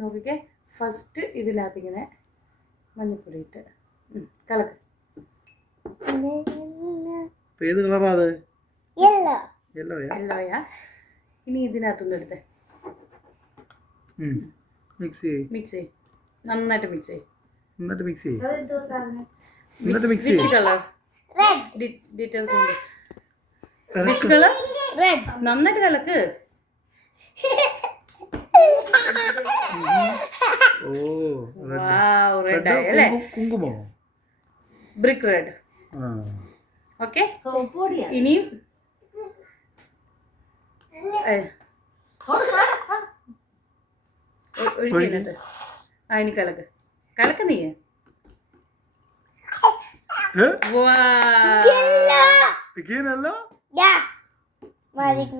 നോക്കിക്കേ. ഫസ്റ്റ് ഇതിനകത്ത് ഇങ്ങനെ മഞ്ഞപ്പൊടി ഇട്ട് കലക്ക്. ഏത് കളറാ അത്? യെല്ലോയാ. ഇനി ഇതിനകത്തുനിന്ന് എടുത്തേ. മിക്സ് ചെയ്യ്. നന്നായിട്ട് മിക്സ് ചെയ്യ്. മിക്സ് കളർ ഡിഷ് കളർ നന്നായിട്ട് കലക്ക്. റെഡ് ആയി അല്ലേ? കുങ്കുമോ? Brick red. ഓക്കെ. ഇനിയും ഒഴിക്കുന്നത്. ഇനി കലക്ക് നീ. Magic.